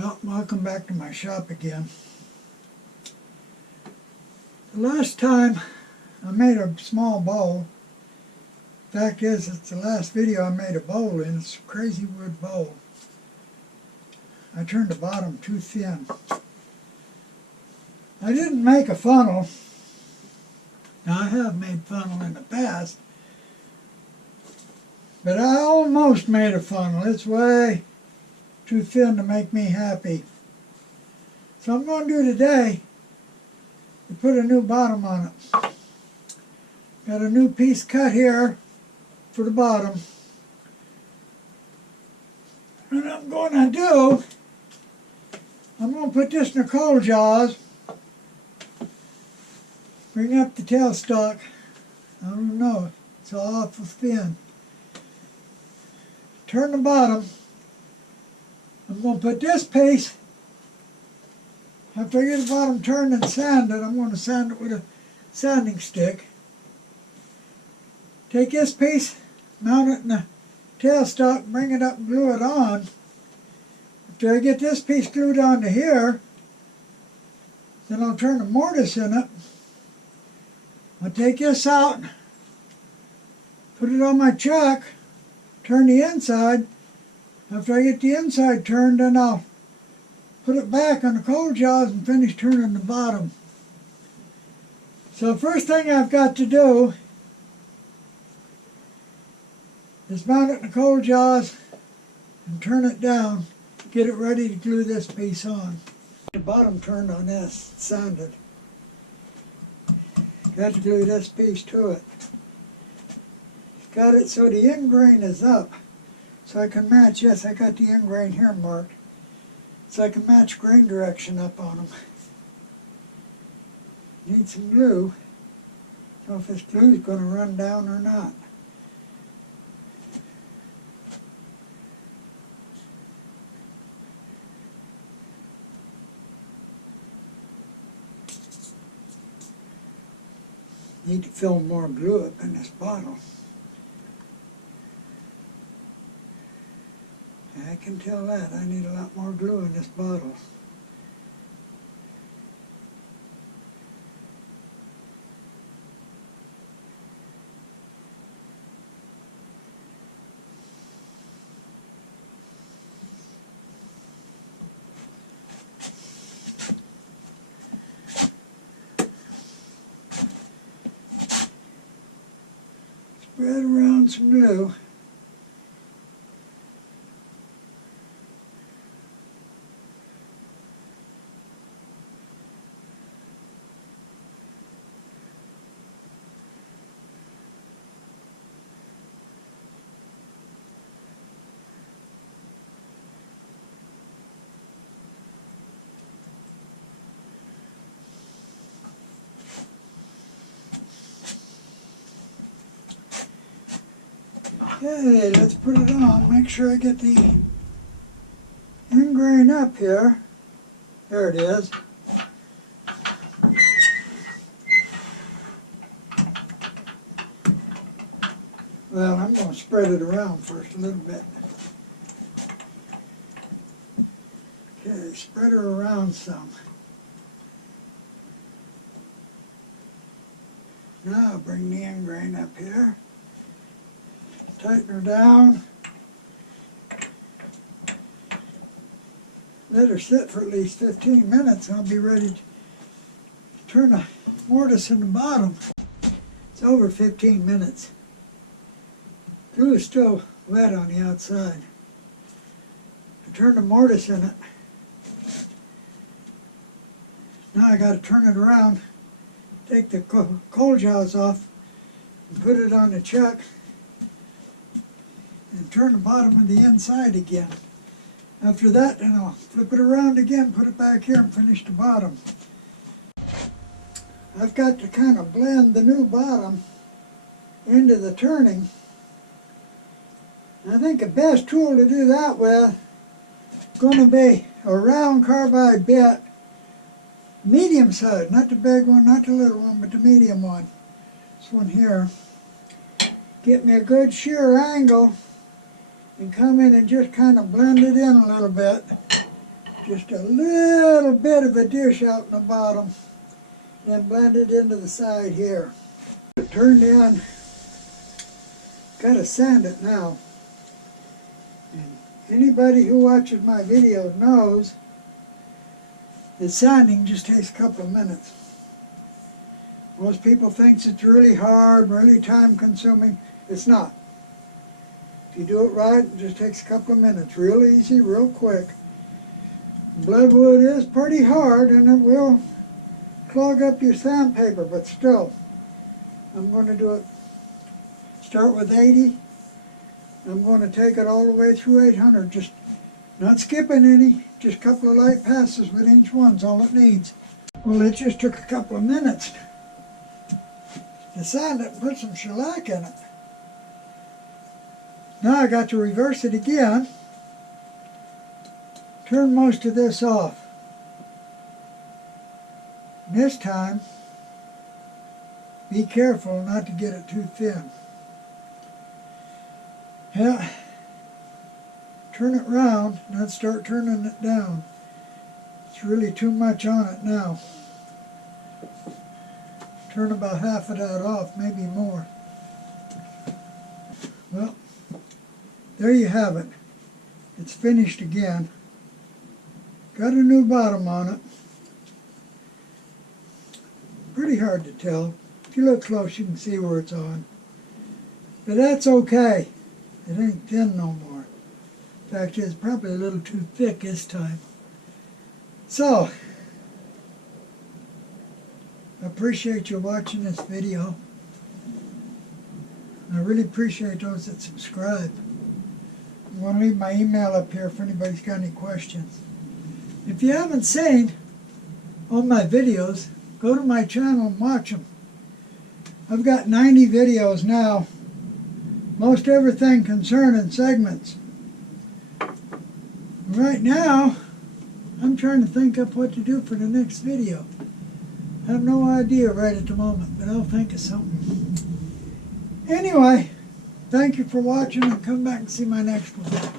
Well, welcome back to my shop again. The last time I made a small bowl. Fact is, it's the last video I made a bowl in. It's a crazy wood bowl. I turned the bottom too thin. I didn't make a funnel. Now, I have made funnel in the past, but I almost made a funnel. It's way too thin to make me happy. So I'm going to do today to put a new bottom on it. Got a new piece cut here for the bottom. And I'm going to put this in the coal jaws. Bring up the tailstock. I don't know, it's awful thin. Turn the bottom. I'm going to put this piece, after I get the bottom turned and sanded, I'm going to sand it with a sanding stick. Take this piece, mount it in the tailstock, bring it up and glue it on. After I get this piece glued onto here, then I'll turn the mortise in it. I'll take this out, put it on my chuck, turn the inside. After I get the inside turned, then I'll put it back on the coal jaws and finish turning the bottom. So the first thing I've got to do is mount it in the coal jaws and turn it down, get it ready to glue this piece on. The bottom turned on this, sanded. Got to glue this piece to it. Got it so the end grain is up, so I can match. Yes, I got the end grain here marked, so I can match grain direction up on them. Need some glue. Don't know if this glue is going to run down or not. Need to fill more glue up in this bottle. I can tell that. I need a lot more glue in this bottle. Spread around some glue. Okay, let's put it on. Make sure I get the end grain up here. There it is. Well, I'm going to spread it around first a little bit. Okay, spread her around some. Now I'll bring the end grain up here. Tighten her down. Let her sit for at least 15 minutes and I'll be ready to turn the mortise in the bottom. It's over 15 minutes. Glue is still wet on the outside. I turn the mortise in it. Now I got to turn it around, take the coal jaws off and put it on the chuck. And turn the bottom of the inside again. After that, then I'll flip it around again, put it back here and finish the bottom. I've got to kind of blend the new bottom into the turning. I think the best tool to do that with is going to be a round carbide bit, medium size, not the big one, not the little one, but the medium one. This one here. Get me a good shear angle and come in and just kind of blend it in a little bit. just a little bit of a dish out in the bottom, then blend it into the side here. Turn down, gotta sand it now. And anybody who watches my videos knows that sanding just takes a couple of minutes. Most people think it's really hard, really time consuming. It's not. If you do it right, it just takes a couple of minutes. Real easy, real quick. Bloodwood is pretty hard and it will clog up your sandpaper, but still, I'm going to do it, start with 80. I'm going to take it all the way through 800, just not skipping any, just a couple of light passes with each one's all it needs. Well, it just took a couple of minutes to sand it and put some shellac in it. Now I got to reverse it again, turn most of this off. This time, be careful not to get it too thin. Yeah, turn it round, and then start turning it down. It's really too much on it now. Turn about half of that off, maybe more. Well, there you have it. It's finished again. Got a new bottom on it. Pretty hard to tell. If you look close, you can see where it's on. But that's okay. It ain't thin no more. In fact, it's probably a little too thick this time. So, I appreciate you watching this video. I really appreciate those that subscribe. I'm going to leave my email up here if anybody's got any questions. If you haven't seen all my videos, go to my channel and watch them. I've got 90 videos now, most everything concerning segments. Right now, I'm trying to think up what to do for the next video. I have no idea right at the moment, but I'll think of something. Anyway, thank you for watching and come back and see my next one.